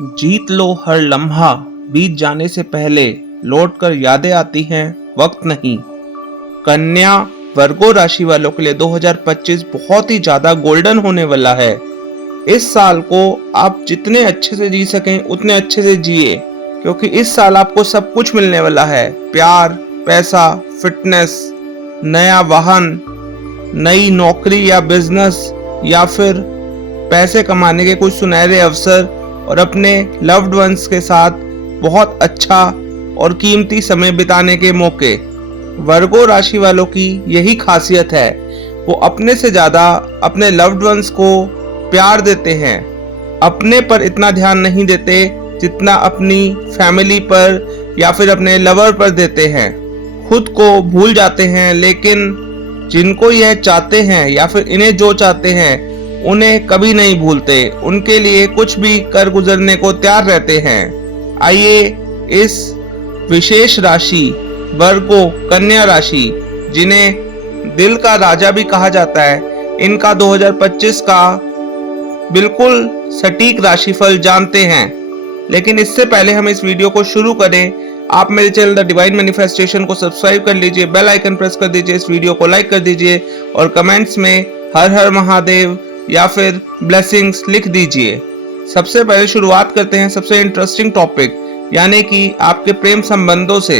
जीत लो हर लम्हा, बीत जाने से पहले लौटकर यादें आती हैं, वक्त नहीं। कन्या वर्गो राशि वालों के लिए 2025 बहुत ही ज्यादा गोल्डन होने वाला है। इस साल को आप जितने अच्छे से जी सकें उतने अच्छे से जिए, क्योंकि इस साल आपको सब कुछ मिलने वाला है। प्यार, पैसा, फिटनेस, नया वाहन, नई नौकरी या बिजनेस, या फिर पैसे कमाने के कुछ सुनहरे अवसर और अपने लव्ड वंस के साथ बहुत अच्छा और कीमती समय बिताने के मौके। वर्गो राशि वालों की यही खासियत है, वो अपने से ज्यादा अपने लव्ड वंस को प्यार देते हैं। अपने पर इतना ध्यान नहीं देते जितना अपनी फैमिली पर या फिर अपने लवर पर देते हैं। खुद को भूल जाते हैं, लेकिन जिनको यह चाहते हैं या फिर इन्हें जो चाहते हैं उन्हें कभी नहीं भूलते। उनके लिए कुछ भी कर गुजरने को तैयार रहते हैं। आइए इस विशेष राशि वर्गो कन्या राशि, जिन्हें दिल का राजा भी कहा जाता है, इनका 2025 का बिल्कुल सटीक राशिफल जानते हैं। लेकिन इससे पहले हम इस वीडियो को शुरू करें, आप मेरे चैनल द डिवाइन मैनिफेस्टेशन को सब्सक्राइब कर लीजिए, बेल आइकन प्रेस कर दीजिए, इस वीडियो को लाइक कर दीजिए और कमेंट्स में हर हर महादेव या फिर ब्लेसिंग्स लिख दीजिए। सबसे पहले शुरुआत करते हैं सबसे इंटरेस्टिंग टॉपिक, यानी कि आपके प्रेम संबंधों से।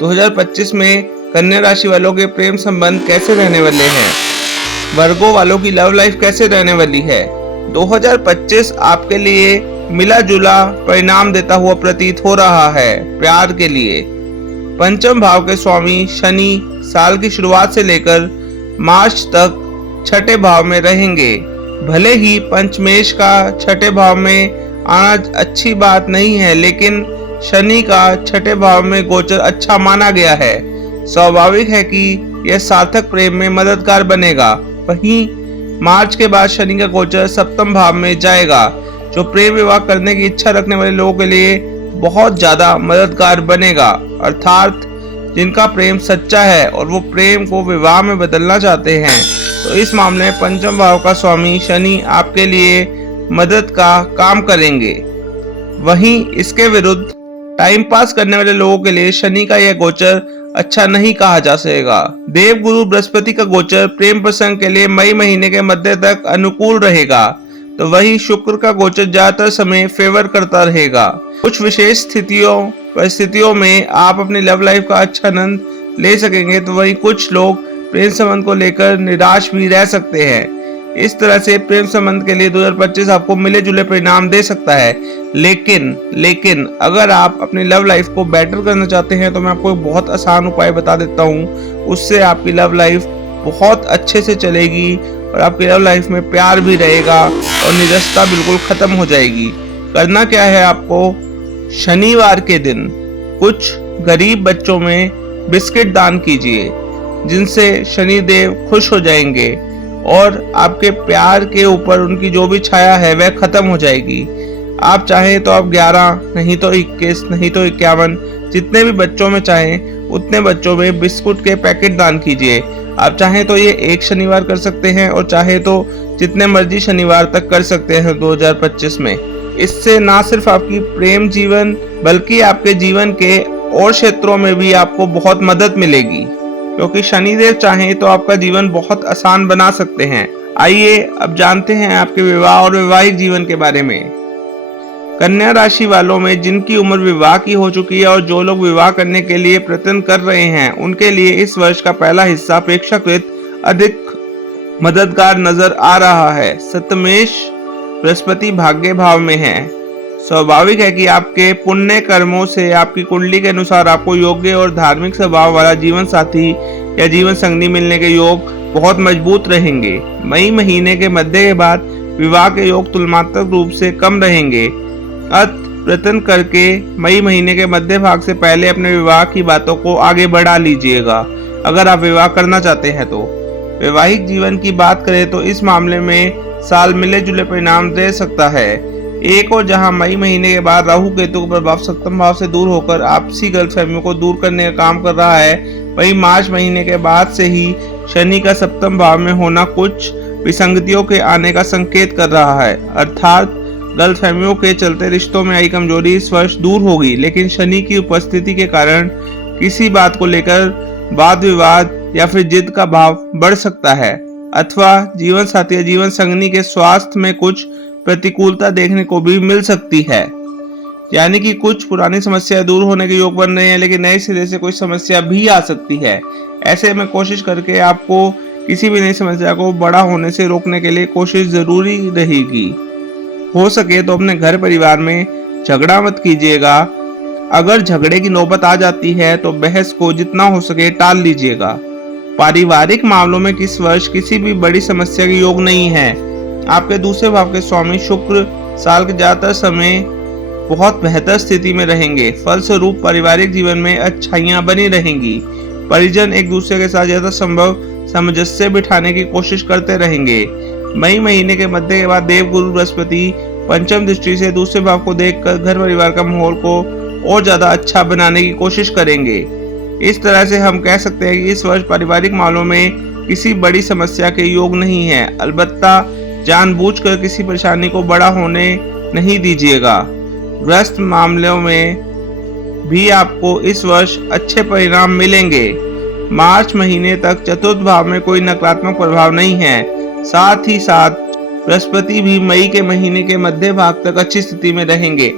2025 में कन्या राशि वालों के प्रेम संबंध कैसे रहने वाले हैं, वर्गो वालों की लव लाइफ कैसे रहने वाली है। 2025 आपके लिए मिला जुला परिणाम देता हुआ प्रतीत हो रहा है। प्यार के लिए पंचम भाव के स्वामी शनि साल की शुरुआत से लेकर मार्च तक छठे भाव में रहेंगे। भले ही पंचमेश का छठे भाव में आना अच्छी बात नहीं है, लेकिन शनि का छठे भाव में गोचर अच्छा माना गया है। स्वाभाविक है कि यह सार्थक प्रेम में मददगार बनेगा। वहीं मार्च के बाद शनि का गोचर सप्तम भाव में जाएगा, जो प्रेम विवाह करने की इच्छा रखने वाले लोगों के लिए बहुत ज्यादा मददगार बनेगा। अर्थात जिनका प्रेम सच्चा है और वो प्रेम को विवाह में बदलना चाहते हैं, तो इस मामले में पंचम भाव का स्वामी शनि आपके लिए मदद का काम करेंगे। वहीं इसके विरुद्ध टाइम पास करने वाले लोगों के लिए शनि का यह गोचर अच्छा नहीं कहा जा सकेगा। देव गुरु बृहस्पति का गोचर प्रेम प्रसंग के लिए मई महीने के मध्य तक अनुकूल रहेगा, तो वही शुक्र का गोचर ज्यादातर समय फेवर करता रहेगा। कुछ विशेष परिस्थितियों में आप अपनी लव लाइफ का अच्छा आनंद ले सकेंगे, तो वहीं कुछ लोग प्रेम संबंध को लेकर निराश भी रह सकते हैं। इस तरह से प्रेम संबंध के लिए 2025 आपको मिले जुले परिणाम दे सकता है। लेकिन अगर आप अपनी लव लाइफ को बेटर करना चाहते हैं, तो मैं आपको एक बहुत आसान उपाय बता देता हूँ। उससे आपकी लव लाइफ बहुत अच्छे से चलेगी और आपकी लव लाइफ में प्यार भी रहेगा और निरस्ता बिल्कुल खत्म हो जाएगी। करना क्या है, आपको शनिवार के दिन कुछ गरीब बच्चों में बिस्किट दान कीजिए, जिनसे शनिदेव खुश हो जाएंगे और आपके प्यार के ऊपर उनकी जो भी छाया है वह खत्म हो जाएगी। आप चाहें तो आप 11, नहीं तो 21, नहीं तो 51, जितने भी बच्चों में चाहें उतने बच्चों में बिस्कुट के पैकेट दान कीजिए। आप चाहें तो ये एक शनिवार कर सकते हैं और चाहे तो जितने मर्जी शनिवार तक कर सकते हैं 2025 में। इससे ना सिर्फ आपकी प्रेम जीवन बल्कि आपके जीवन के और क्षेत्रों में भी आपको बहुत मदद मिलेगी, क्योंकि शनिदेव चाहें तो आपका जीवन बहुत आसान बना सकते हैं। आइए अब जानते हैं आपके विवाह और वैवाहिक जीवन के बारे में। कन्या राशि वालों में जिनकी उम्र विवाह की हो चुकी है और जो लोग विवाह करने के लिए प्रयत्न कर रहे हैं, उनके लिए इस वर्ष का पहला हिस्सा अपेक्षाकृत अधिक मददगार नजर आ रहा है। सप्तमेश बृहस्पति भाग्य भाव में है। स्वाभाविक है कि आपके पुण्य कर्मों से आपकी कुंडली के अनुसार आपको योग्य और धार्मिक स्वभाव वाला जीवन साथी या जीवन संगनी मिलने के योग बहुत मजबूत रहेंगे। मई महीने के मध्य के बाद विवाह के योग तुलनात्मक रूप से कम रहेंगे। प्रयत्न करके मई महीने के मध्य भाग से पहले अपने विवाह की बातों को आगे बढ़ा लीजिएगा, अगर आप विवाह करना चाहते हैं तो। वैवाहिक जीवन की बात करें तो इस मामले में साल मिले जुले परिणाम दे सकता है। एक और जहां मई महीने के बाद राहु केतु का प्रभाव सप्तम भाव से दूर होकर आपसी गलतफहमियों को दूर करने का काम कर रहा है, वहीं मार्च महीने के बाद से ही शनि का सप्तम भाव में होना कुछ विसंगतियों के आने का संकेत कर रहा है। अर्थात गलतफहमियों के चलते रिश्तों में आई कमजोरी इस वर्ष दूर होगी, लेकिन शनि की उपस्थिति के कारण किसी बात को लेकर वाद विवाद या फिर जिद का भाव बढ़ सकता है, अथवा जीवन साथी या जीवन संगनी के स्वास्थ्य में कुछ प्रतिकूलता देखने को भी मिल सकती है। यानी कि कुछ पुरानी समस्या दूर होने के योग बन रहे हैं, लेकिन नए सिरे से कोई समस्या भी आ सकती है। ऐसे में कोशिश करके आपको किसी भी नई समस्या को बड़ा होने से रोकने के लिए कोशिश जरूरी रहेगी। हो सके तो अपने घर परिवार में झगड़ा मत कीजिएगा। अगर झगड़े की नौबत आ जाती है तो बहस को जितना हो सके टाल लीजिएगा। पारिवारिक मामलों में इस वर्ष किसी भी बड़ी समस्या के योग नहीं है। आपके दूसरे भाव के स्वामी शुक्र साल के ज्यादातर समय बहुत बेहतर स्थिति में रहेंगे। फलस्वरूप पारिवारिक जीवन में अच्छाइयां बनी रहेंगी। परिजन एक दूसरे के साथ यथा संभव सामंजस्य बिठाने की कोशिश करते रहेंगे। मई महीने के मध्य के बाद देवगुरु बृहस्पति पंचम दृष्टि से दूसरे भाव को देखकर घर परिवार का माहौल को और ज्यादा अच्छा बनाने की कोशिश करेंगे। इस तरह से हम कह सकते हैं कि इस वर्ष पारिवारिक मामलों में किसी बड़ी समस्या के योग नहीं है। अलबत्ता जानबूझकर किसी परेशानी को बड़ा होने नहीं दीजिएगा। ग्रस्त मामलों में भी आपको इस वर्ष अच्छे परिणाम मिलेंगे। मार्च महीने तक चतुर्थ भाव में कोई नकारात्मक प्रभाव नहीं है। साथ ही साथ बृहस्पति भी मई के महीने के मध्य भाग तक अच्छी स्थिति में रहेंगे।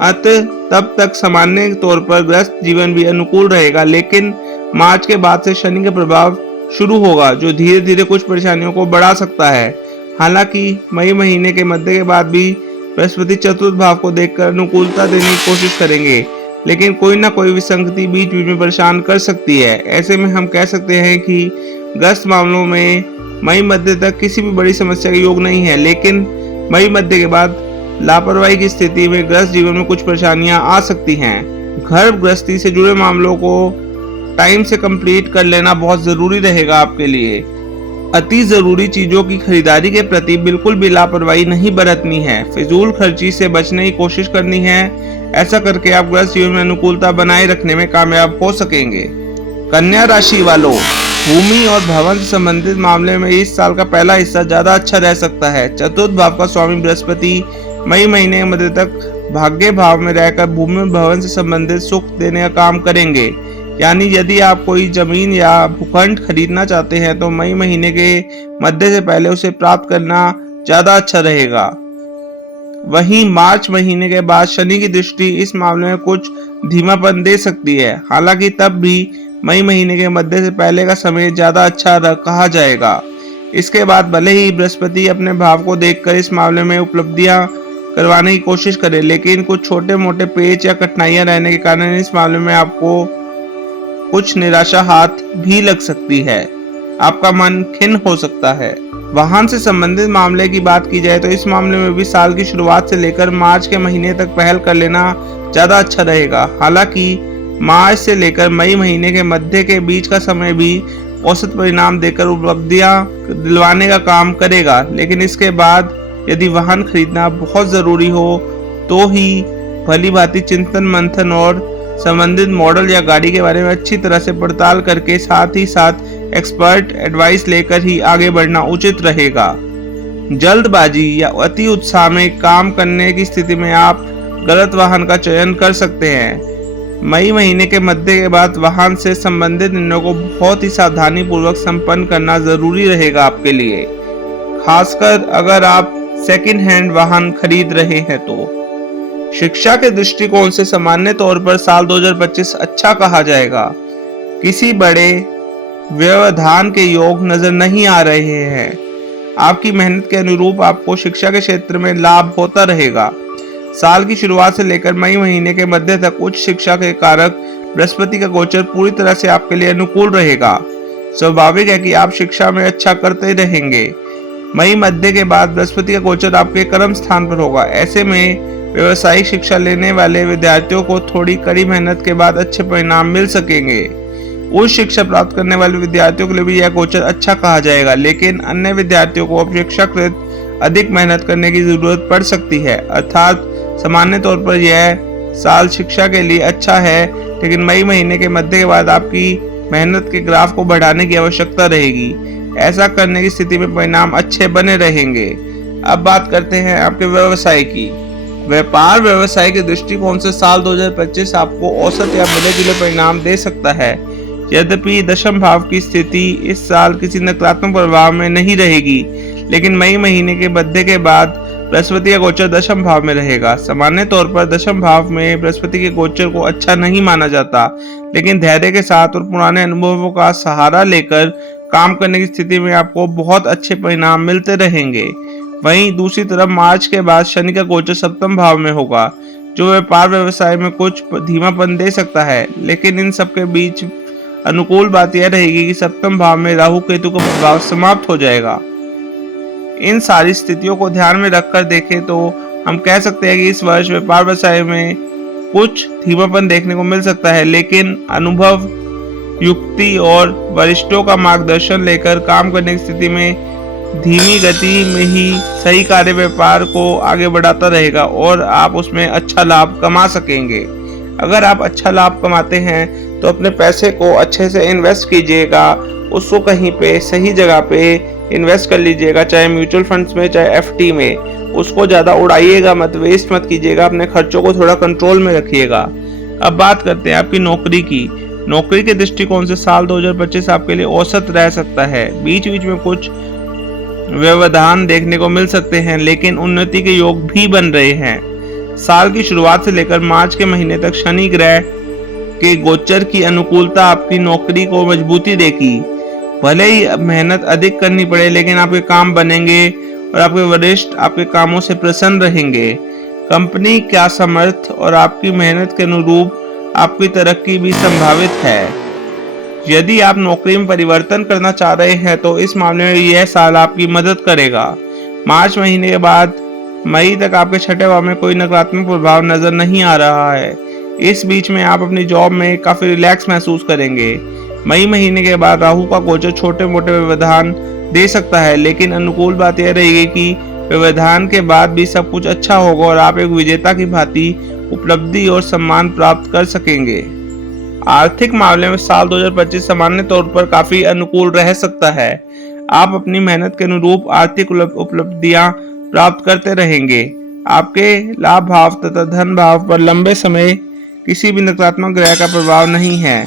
अतः तब तक सामान्य तौर पर ग्रस्त जीवन भी अनुकूल रहेगा, लेकिन मार्च के बाद से शनि का प्रभाव शुरू होगा, जो धीरे धीरे कुछ परेशानियों को बढ़ा सकता है। हालांकि मई महीने के मध्य के बाद भी बृहस्पति चतुर्थ भाव को देखकर अनुकूलता देने की कोशिश करेंगे, लेकिन कोई ना कोई विसंगति बीच बीच में परेशान कर सकती है। ऐसे में हम कह सकते हैं कि ग्रस्त मामलों में मई मध्य तक किसी भी बड़ी समस्या का योग नहीं है, लेकिन मई मध्य के बाद लापरवाही की स्थिति में ग्रस्त जीवन में कुछ परेशानियां आ सकती हैं। घर गृहस्थी से जुड़े मामलों को टाइम से कंप्लीट कर लेना बहुत जरूरी रहेगा आपके लिए। अति जरूरी चीजों की खरीदारी के प्रति बिल्कुल भी लापरवाही नहीं बरतनी है। फिजूल खर्ची से बचने की कोशिश करनी है। ऐसा करके आप ग्रस्त जीवन में अनुकूलता बनाए रखने में कामयाब हो सकेंगे। कन्या राशि वालों, भूमि और भवन से संबंधित मामले में इस साल का पहला हिस्सा ज्यादा अच्छा रह सकता है। चतुर्थ भाव का स्वामी बृहस्पति मई महीने के मध्य तक भाग्य भाव में रहकर भूमि और भवन से संबंधित सुख देने का काम करेंगे। यानी यदि आप कोई जमीन या भूखंड खरीदना चाहते हैं तो मई महीने के मध्य से पहले उसे प्राप्त करना ज्यादा अच्छा रहेगा। वहीं मार्च महीने के बाद शनि की दृष्टि इस मामले में कुछ धीमापन दे सकती है। हालांकि तब भी मई महीने के मध्य से पहले का समय ज्यादा अच्छा कहा जाएगा। इसके बाद भले ही बृहस्पति अपने भाव को देखकर इस मामले में उपलब्धियां करवाने की कोशिश करे, लेकिन कुछ छोटे मोटे पेच या कठिनाइयां रहने के कारण इस मामले में आपको कुछ निराशा हाथ भी लग सकती है। आपका मन खिन्न हो सकता है। वाहन से संबंधित मामले की बात की जाए तो इस मामले में भी साल की शुरुआत से लेकर मार्च के महीने तक पहल कर लेना ज्यादा अच्छा रहेगा। हालांकि मार्च से लेकर मई महीने के मध्य के बीच का समय भी औसत परिणाम देकर उपलब्धियां दिलवाने का काम करेगा, लेकिन इसके बाद यदि वाहन खरीदना बहुत जरूरी हो तो ही भली भांति चिंतन मंथन और संबंधित मॉडल या गाड़ी के बारे में अच्छी तरह से पड़ताल करके साथ ही साथ एक्सपर्ट एडवाइस लेकर ही आगे बढ़ना उचित रहेगा। जल्दबाजी या अति उत्साह में काम करने की स्थिति में आप गलत वाहन का चयन कर सकते हैं। मई महीने के मध्य के बाद वाहन से संबंधित निर्णयों को बहुत ही सावधानी पूर्वक संपन्न करना जरूरी रहेगा आपके लिए, खासकर अगर आप सेकंड हैंड वाहन खरीद रहे हैं तो। शिक्षा के दृष्टिकोण से सामान्य तौर पर साल 2025 अच्छा कहा जाएगा। किसी बड़े व्यवधान के योग नजर नहीं आ रहे हैं। आपकी मेहनत के अनुरूप आपको शिक्षा के क्षेत्र में लाभ होता रहेगा। साल की शुरुआत से लेकर मई महीने के मध्य तक उच्च शिक्षा के कारक बृहस्पति का गोचर पूरी तरह से आपके लिए अनुकूल रहेगा। स्वाभाविक है कि आप शिक्षा में अच्छा करते रहेंगे। मई मध्य के बाद बृहस्पति का गोचर आपके कर्म स्थान पर होगा। ऐसे में व्यवसायिक शिक्षा लेने वाले विद्यार्थियों को थोड़ी कड़ी मेहनत के बाद अच्छे परिणाम मिल सकेंगे। उच्च शिक्षा प्राप्त करने वाले विद्यार्थियों के लिए भी यह गोचर अच्छा कहा जाएगा, लेकिन अन्य विद्यार्थियों को अपेक्षाकृत अधिक मेहनत करने की जरूरत पड़ सकती है। अर्थात सामान्य तौर पर यह साल शिक्षा के लिए अच्छा है, लेकिन मई महीने के मध्य के बाद आपकी मेहनत के ग्राफ को बढ़ाने की आवश्यकता रहेगी। ऐसा करने की स्थिति में परिणाम अच्छे बने रहेंगे। अब बात करते हैं आपके व्यवसाय की। व्यापार व्यवसाय के दृष्टिकोण से साल 2025 आपको औसत या मिले जुले परिणाम दे सकता है। यद्यपि दशम भाव की स्थिति इस साल किसी नकारात्मक प्रभाव में नहीं रहेगी, लेकिन मई महीने के मध्य के बाद बृहस्पति का गोचर दशम भाव में रहेगा। सामान्य तौर पर दशम भाव में बृहस्पति के गोचर को अच्छा नहीं माना जाता, लेकिन धैर्य के साथ और पुराने अनुभवों का सहारा लेकर काम करने की स्थिति में आपको बहुत अच्छे परिणाम मिलते रहेंगे। वहीं दूसरी तरफ मार्च के बाद शनि का गोचर सप्तम भाव में होगा, जो व्यापार व्यवसाय में कुछ धीमापन दे सकता है, लेकिन इन सबके बीच अनुकूल बात यह रहेगी कि सप्तम भाव में राहु केतु का प्रभाव समाप्त हो जाएगा। इन सारी स्थितियों को ध्यान में रखकर देखें तो हम कह सकते हैं कि इस वर्ष व्यापार व्यवसाय में कुछ धीमापन देखने को मिल सकता है, लेकिन अनुभव, युक्ति और वरिष्ठों का मार्गदर्शन लेकर काम करने की स्थिति में धीमी गति में ही सही कार्य व्यापार को आगे बढ़ाता रहेगा और आप उसमें अच्छा लाभ कमा सकेंगे। अगर आप अच्छा लाभ कमाते हैं तो अपने पैसे को अच्छे से इन्वेस्ट कीजिएगा, उसको कहीं पे सही जगह पे इन्वेस्ट कर लीजिएगा, चाहे म्यूचुअल फंड्स में चाहे एफडी में। उसको ज़्यादा उड़ाइएगा मत, वेस्ट मत कीजिएगा, अपने खर्चों को थोड़ा कंट्रोल में रखिएगा। अब बात करते हैं आपकी नौकरी की। नौकरी के दृष्टिकोण से साल 2025 आपके लिए औसत रह सकता है। बीच बीच में कुछ व्यवधान देखने को मिल सकते हैं, लेकिन उन्नति के योग भी बन रहे हैं। साल की शुरुआत से लेकर मार्च के महीने तक शनि ग्रह के गोचर की अनुकूलता आपकी नौकरी को मजबूती देगी। भले ही मेहनत अधिक करनी पड़े, लेकिन आपके काम बनेंगे और आपके वरिष्ठ आपके कामों से प्रसन्न रहेंगे। कंपनी का सामर्थ्य और आपकी मेहनत के अनुरूप आपकी तरक्की भी संभावित है। यदि आप नौकरी में परिवर्तन करना चाह रहे हैं तो इस मामले में यह साल आपकी मदद करेगा। मार्च महीने के बाद मई तक आपके छठे भाव में कोई नकारात्मक प्रभाव नजर नहीं आ रहा है। इस बीच में आप अपनी जॉब में काफी रिलैक्स महसूस करेंगे। मई महीने के बाद राहु का गोचर छोटे मोटे व्यवधान दे सकता है, लेकिन अनुकूल बात यह रहेगी कि व्यवधान के बाद भी सब कुछ अच्छा होगा और आप एक विजेता की भांति उपलब्धि और सम्मान प्राप्त कर सकेंगे। आर्थिक मामले में साल 2025 सामान्य तौर पर काफी अनुकूल रह सकता है। आप अपनी मेहनत के अनुरूप आर्थिक उपलब्धियां प्राप्त करते रहेंगे। आपके लाभ भाव तथा धन भाव पर लंबे समय किसी भी नकारात्मक ग्रह का प्रभाव नहीं है।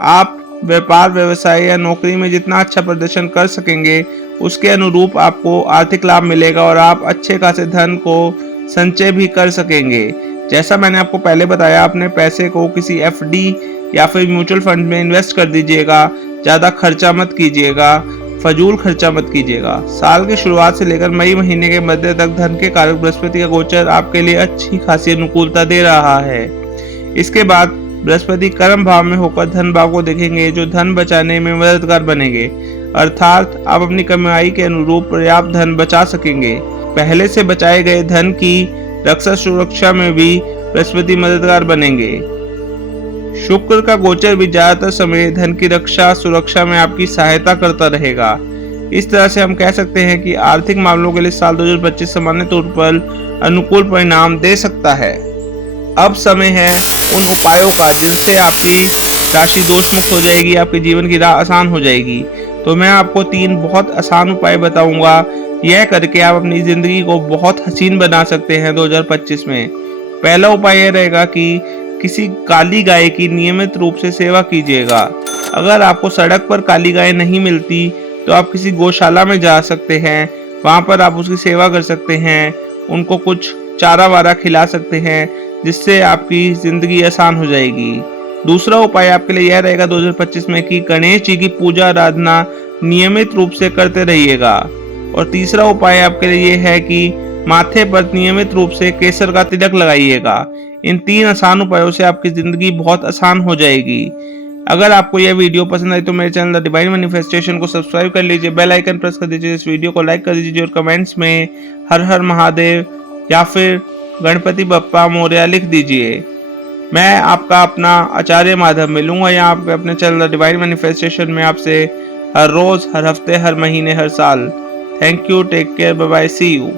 आप व्यापार व्यवसाय या नौकरी में जितना अच्छा प्रदर्शन कर सकेंगे, उसके अनुरूप आपको आर्थिक लाभ मिलेगा और आप अच्छे खासे धन को संचय भी कर सकेंगे। जैसा मैंने आपको पहले बताया, अपने पैसे को किसी एफडी या फिर म्यूचुअल फंड में इन्वेस्ट कर दीजिएगा। ज़्यादा खर्चा मत कीजिएगा, फजूल खर्चा मत कीजिएगा। साल की शुरुआत से लेकर मई महीने के मध्य तक धन के कारक बृहस्पति का गोचर आपके लिए अच्छी खासी अनुकूलता दे रहा है। इसके बाद बृहस्पति कर्म भाव में होकर धन भाव को देखेंगे, जो धन बचाने में मददगार बनेंगे। अर्थात आप अपनी कमाई के अनुरूप पर्याप्त धन बचा सकेंगे। पहले से बचाए गए धन की रक्षा सुरक्षा में भी बृहस्पति मददगार बनेंगे। शुक्र का गोचर भी ज्यादातर समय धन की रक्षा सुरक्षा में आपकी सहायता करता रहेगा। इस तरह से हम कह सकते हैं कि आर्थिक मामलों के लिए साल 2025 सामान्य तौर पर अनुकूल परिणाम दे सकता है। अब समय है उन उपायों का जिनसे आपकी राशि दोष मुक्त हो जाएगी, आपके जीवन की राह आसान हो जाएगी। तो मैं आपको 3 बहुत आसान उपाय बताऊंगा। यह करके आप अपनी जिंदगी को बहुत हसीन बना सकते हैं 2025 में। पहला उपाय यह रहेगा कि किसी काली गाय की नियमित रूप से सेवा कीजिएगा। अगर आपको सड़क पर काली गाय नहीं मिलती तो आप किसी गौशाला में जा सकते हैं, वहां पर आप उसकी सेवा कर सकते हैं, उनको कुछ चारा वारा खिला सकते हैं, जिससे आपकी जिंदगी आसान हो जाएगी। दूसरा उपाय आपके लिए यह रहेगा 2025 में कि गणेश जी की पूजा आराधना नियमित रूप से करते रहिएगा। और तीसरा उपाय आपके लिए यह है कि माथे पर नियमित रूप से केसर का तिलक लगाइएगा। इन 3 आसान उपायों से आपकी जिंदगी बहुत आसान हो जाएगी। अगर आपको यह वीडियो पसंद आई तो मेरे चैनल द डिवाइन मैनिफेस्टेशन को सब्सक्राइब कर लीजिए, बेल आइकन प्रेस कर दीजिए, इस वीडियो को लाइक कर दीजिए और कमेंट्स में हर हर महादेव या फिर गणपति बप्पा मोरया लिख दीजिए। मैं आपका अपना आचार्य माधव मिलूंगा यहाँ आपके अपने चैनल द डिवाइन मैनिफेस्टेशन में आपसे हर रोज, हर हफ्ते, हर महीने, हर साल। Thank you, take care, bye bye, see you.